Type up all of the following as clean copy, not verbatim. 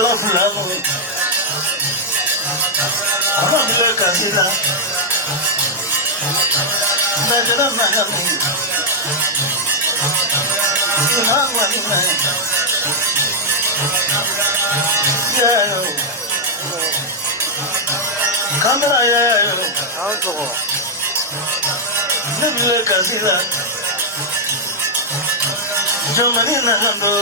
Jala fulamu, amabile kasila, najala magami, imangwa nime, yayo, kamera yayo, nabile kasila, jomani nagando.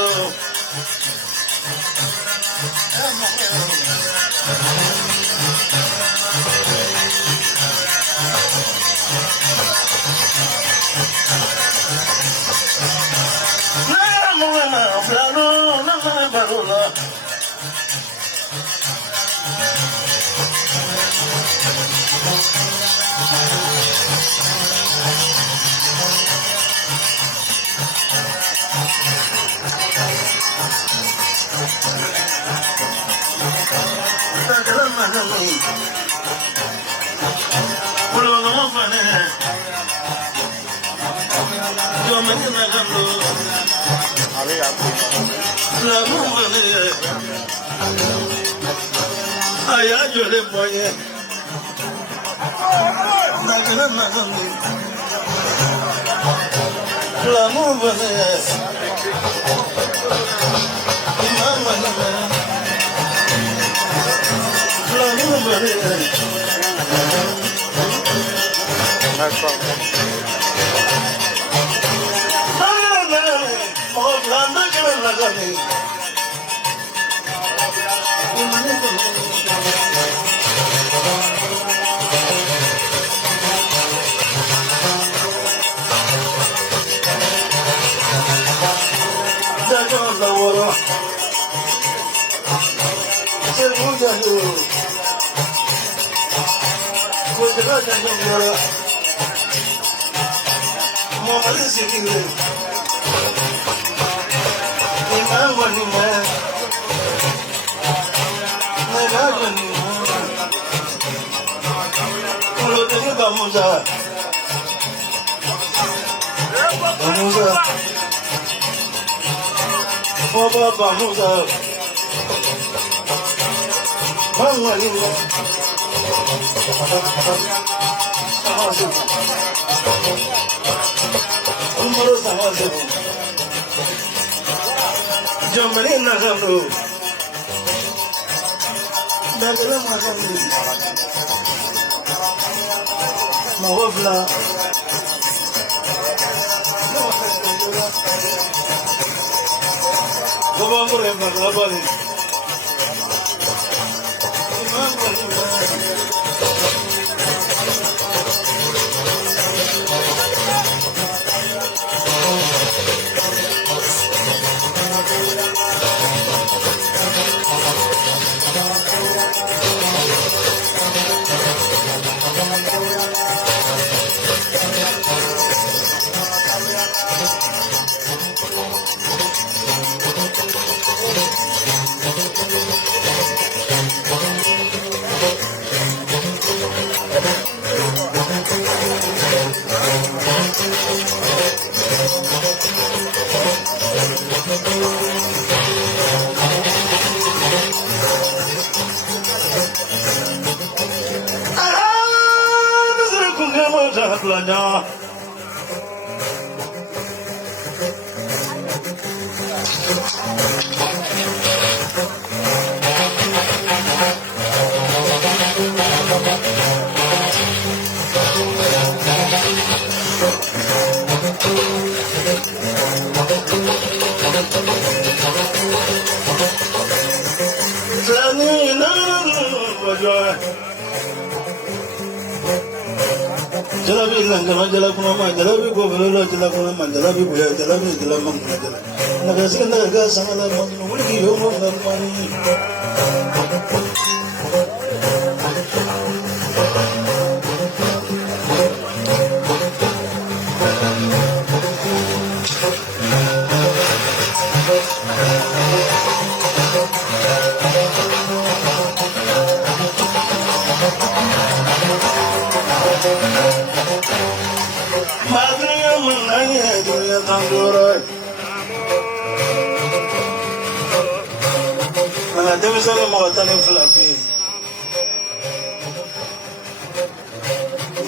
demisani mogatani flafi.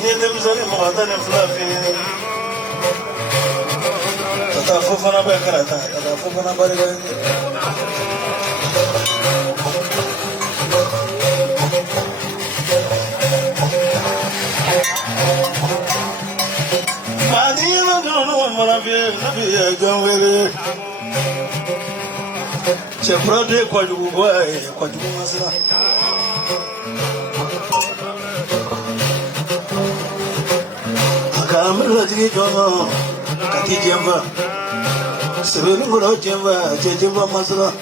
Ni demisani mogatani flafi. Tata fofana ba karata, tata fofana ba riga. Madina no marafi, nabi gawele. Cheprade kwa jugu boy, kwa jugu masira. Akamla jigi jono, kati jamba. Sebelum ngoro jamba, jamba masira.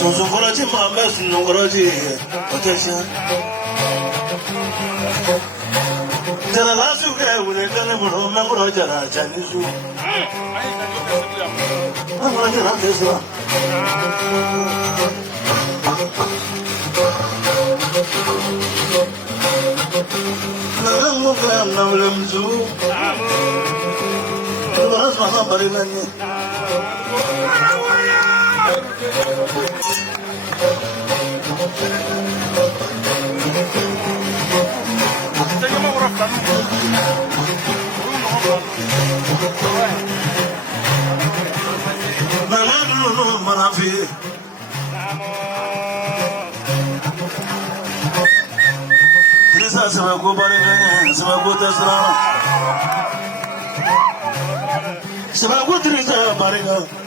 Sunguraji mama sunguraji attention jana lasu ke ure kane bro na bro jara janisu amra jara deswa na mo ka na lemzu Terus masa bari nanya. Nalalu marafi. Teresa sebagai bari nanya, sebagai terserah. Sebagai Teresa bari nanya.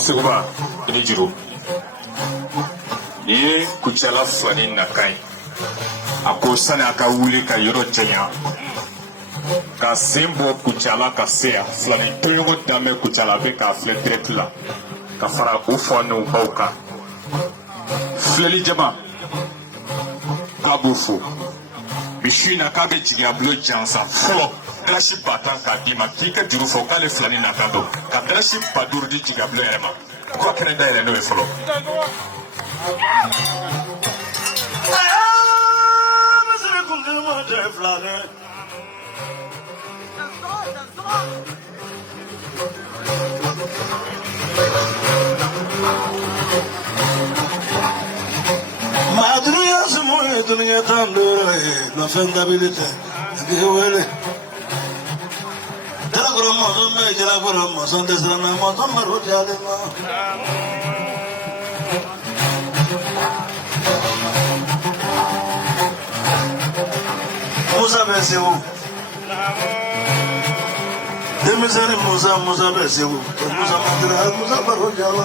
Seguba ni jiro ni kuchala fulani na kai ako sana aka wuli ka yoro jenya ka sembo kuchala ka sea fulani toyo dame kuchala be ka fletre la ka fara ufonu bauka fleli jama abufu bishina ka be jiablo jansa folo Drashi batan ka dima kika juru fo kale flani na kado ka drashi padur di jigablo ema ko kene da ere no e folo masere kunde mo de flane madriya sumo e dunya tandore la fendabilite de wele Jala guru son desrana son maru jale ma. Musa besewu. Demisani Musa besewu. Musa mandira Musa maru jala.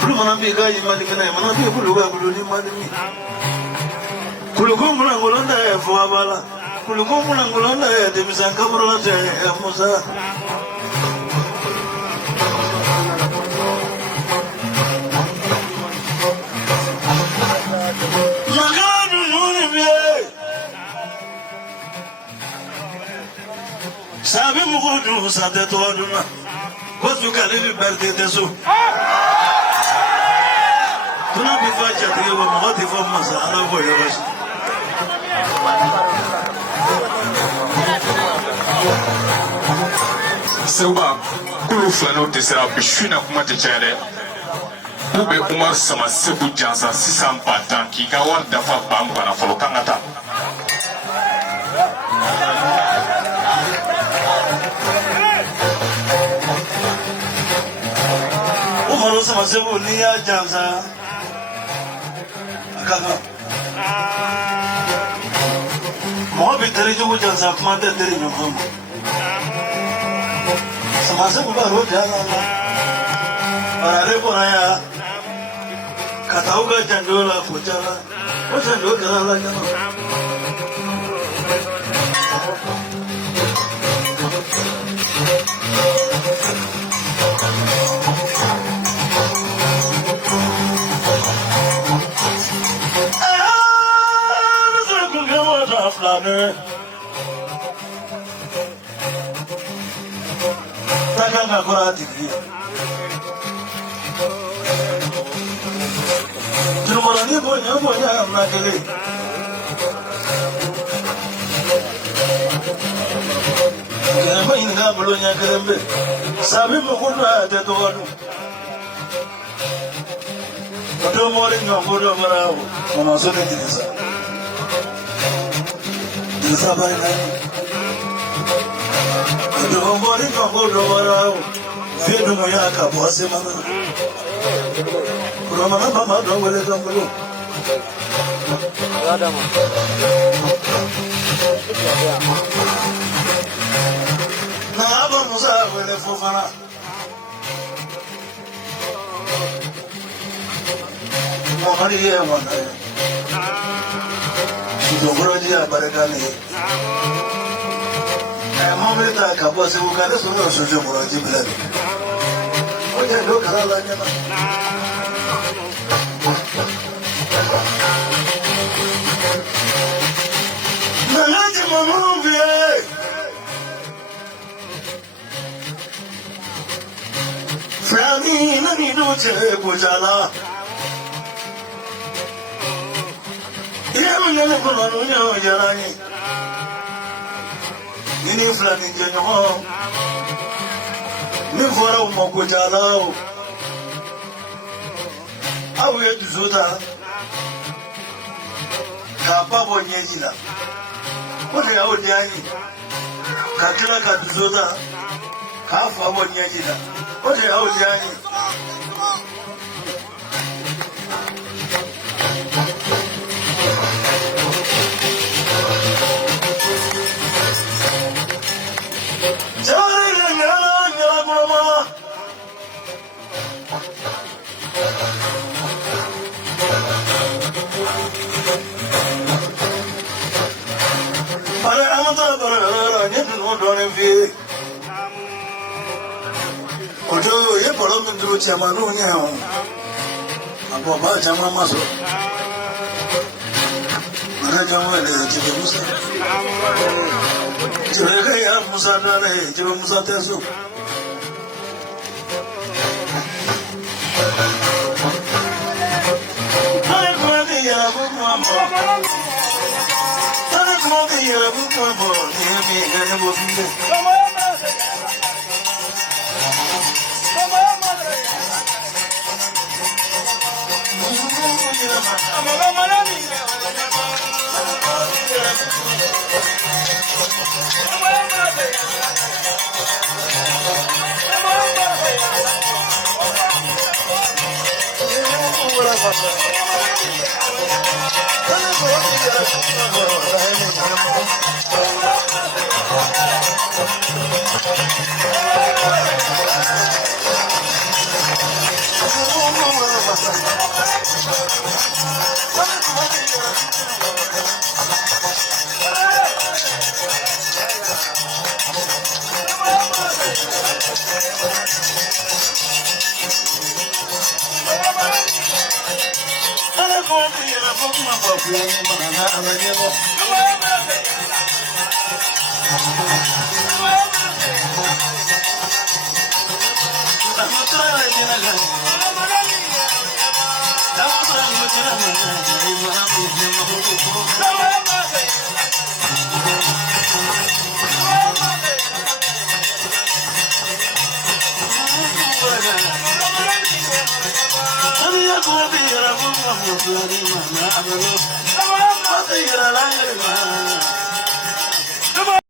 Kulu mana biga imani kana mana biga kulu ni mani. Kulu kumula ngolonda e fo abala. Kulungumula ngulonda ya demisan kamrola ya Musa. Magadu nuni biye. Sabi mukudu sate tuwaduna. Wasu kalili berde desu. Tuna bifaja tiyo mwati fa masa ala kwa yawashi. Seguba kulu fulani o tesera bishina kuma te chere ube Umar sama sebu jansa sisan patan ki ka war dafa bam bana folo kangata Umar sama sebu niya jansa akaga mo bitari jugu jansa kuma te teri nyumu Masa baru jalan lah, orang pun ayah kata uga jandul lah jalan, jandul jalan lah jalan. Takanga kurati. Jumara ni bonya mnakele. Kema inga bulonya kelembe. Sabi mukunda te todu. Oto mori ngombodo marao. Mama sote jinisa. Jinisa bari nani. Oto mori ngombodo marao. Fedu moya kabose mama. Kurama mama dongole dongolo. Ada mah. Na aba musa wele fofana. Mohari ye wana. Dongolo dia barekani. Mama ta kabose ukale suno sojo moroji bilali. Oje ndo kala nyama. Nalaji mamumbi. Frami nani doche kujala. Yemu nyene kono nunyo jarani. Nini frami njenyo. Nifora umokujala. Awu ye duzuta. Kapabo nyejila. Kone ya odiani. Katila kaduzuta. Kafu abo nyejila. Kone ya odiani. Jari nyala kurama. Para amata para nyetu ndone vi. Ojo ye polo mndru chamanu nyao. Apo ba chama maso. Mara chama le chibe musa. Chibe kaya musa dale chibe musa tesu. Ay kwani ya bumamo. Ay kwani ya bumamo. Ni gane bofinde. Come on,